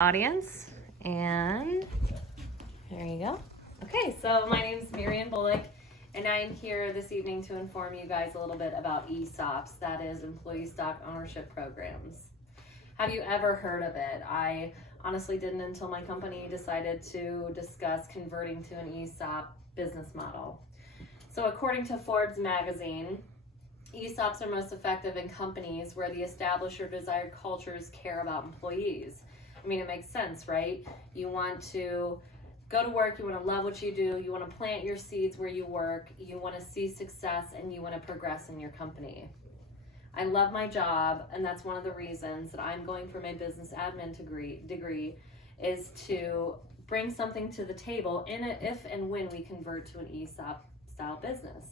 Audience, and there you go. Okay, so my name is Miriam Bullock, and I'm here this evening to inform you guys a little bit about ESOPs, that is Employee Stock Ownership Programs. Have you ever heard of it? I honestly didn't until my company decided to discuss converting to an ESOP business model. So according to Forbes magazine, ESOPs are most effective in companies where the established or desired cultures care about employees. I mean, it makes sense, right? You want to go to work, you want to love what you do, you want to plant your seeds where you work, you want to see success, and you want to progress in your company. I love my job, and that's one of the reasons that I'm going for my business admin degree is to bring something to the table if and when we convert to an ESOP style business.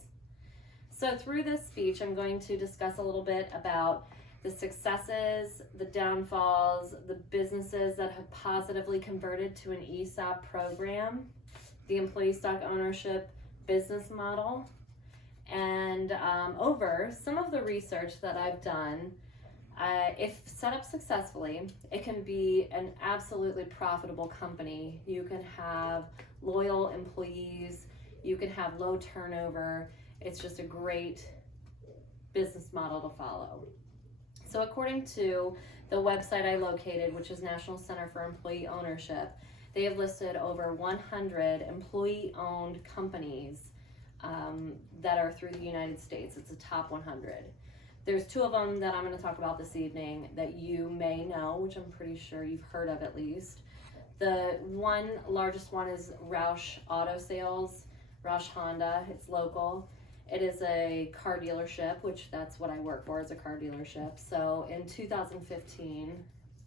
So through this speech, I'm going to discuss a little bit about the successes, the downfalls, the businesses that have positively converted to an ESOP program, the employee stock ownership business model, and over some of the research that I've done. If set up successfully, it can be an absolutely profitable company. You can have loyal employees, you can have low turnover. It's just a great business model to follow. So according to the website I located, which is National Center for Employee Ownership, they have listed over 100 employee-owned companies that are through the United States. It's a top 100. There's two of them that I'm going to talk about this evening that you may know, which I'm pretty sure you've heard of at least. The largest one is Roush Auto Sales, Roush Honda. It's local. It is a car dealership, which that's what I work for, is a car dealership. So in 2015,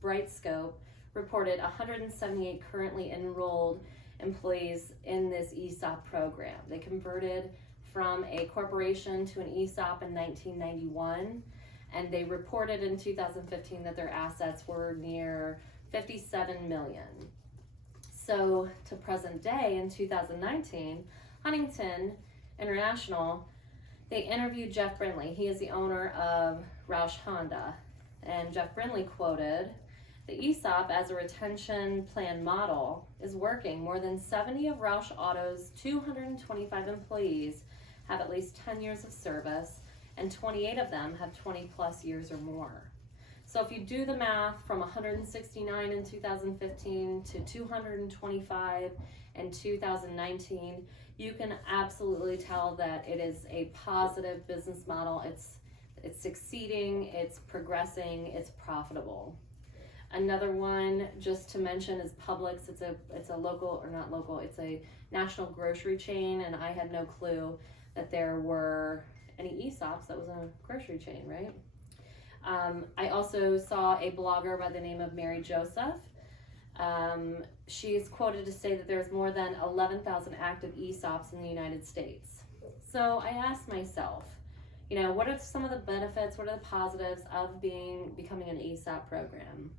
Brightscope reported 178 currently enrolled employees in this ESOP program. They converted from a corporation to an ESOP in 1991, and they reported in 2015 that their assets were near 57 million. So to present day in 2019, Huntington International, they interviewed Jeff Brindley. He is the owner of Roush Honda. And Jeff Brindley quoted, "The ESOP as a retention plan model is working. More than 70 of Roush Auto's 225 employees have at least 10 years of service, and 28 of them have 20 plus years or more." So if you do the math from 169 in 2015 to 225 in 2019, you can absolutely tell that it is a positive business model. It's succeeding, it's progressing, it's profitable. Another one just to mention is Publix. It's a local, or not local, it's a national grocery chain, and I had no clue that there were any ESOPs that was a grocery chain, right? I also saw a blogger by the name of Mary Joseph. She is quoted to say that there's more than 11,000 active ESOPs in the United States. So I asked myself, what are some of the benefits, what are the positives of becoming an ESOP program?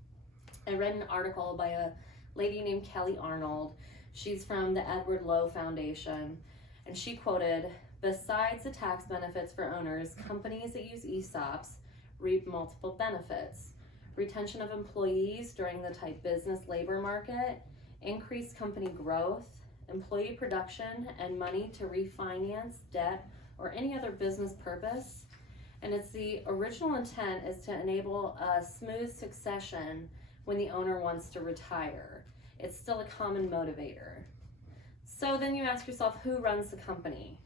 I read an article by a lady named Kelly Arnold. She's from the Edward Lowe Foundation, and she quoted, "Besides the tax benefits for owners, companies that use ESOPs reap multiple benefits: retention of employees during the tight business labor market, increased company growth, employee production, and money to refinance debt or any other business purpose." And it's the original intent is to enable a smooth succession when the owner wants to retire. It's still a common motivator. So then you ask yourself, who runs the company?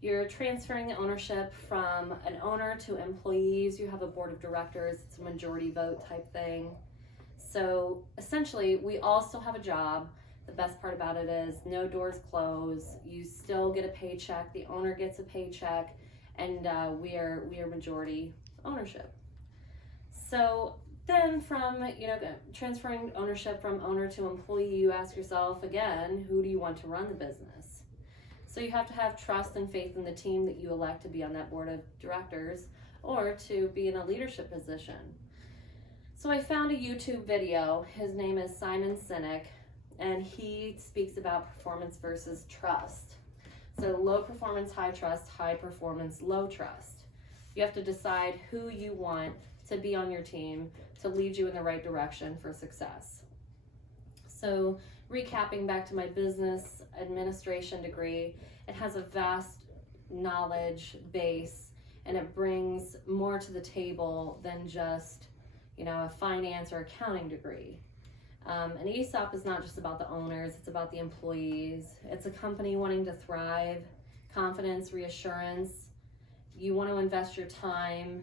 You're transferring the ownership from an owner to employees. You have a board of directors. It's a majority vote type thing. So essentially, we all still have a job. The best part about it is no doors close. You still get a paycheck. The owner gets a paycheck, and we are majority ownership. So then from transferring ownership from owner to employee, you ask yourself again, who do you want to run the business? So you have to have trust and faith in the team that you elect to be on that board of directors or to be in a leadership position. So I found a YouTube video. His name is Simon Sinek, and he speaks about performance versus trust. So low performance, high trust, high performance, low trust. You have to decide who you want to be on your team to lead you in the right direction for success. So recapping back to my business administration degree, it has a vast knowledge base, and it brings more to the table than just, a finance or accounting degree. An ESOP is not just about the owners, it's about the employees. It's a company wanting to thrive, confidence, reassurance. You want to invest your time,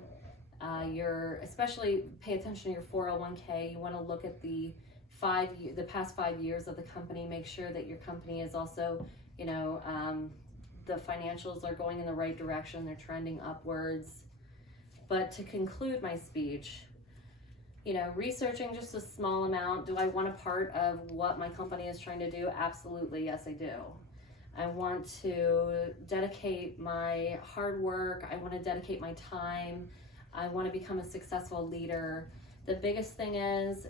especially pay attention to your 401k. You want to look at the past 5 years of the company, make sure that your company is also, the financials are going in the right direction, they're trending upwards. But to conclude my speech, researching just a small amount, do I want a part of what my company is trying to do? Absolutely, yes, I do. I want to dedicate my hard work. I want to dedicate my time. I want to become a successful leader. The biggest thing is,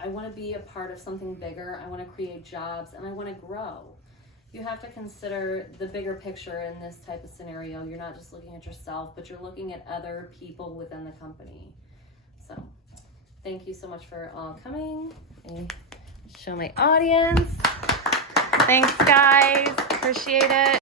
I want to be a part of something bigger. I want to create jobs, and I want to grow. You have to consider the bigger picture in this type of scenario. You're not just looking at yourself, but you're looking at other people within the company. So thank you so much for all coming. Let me show my audience. Thanks, guys. Appreciate it.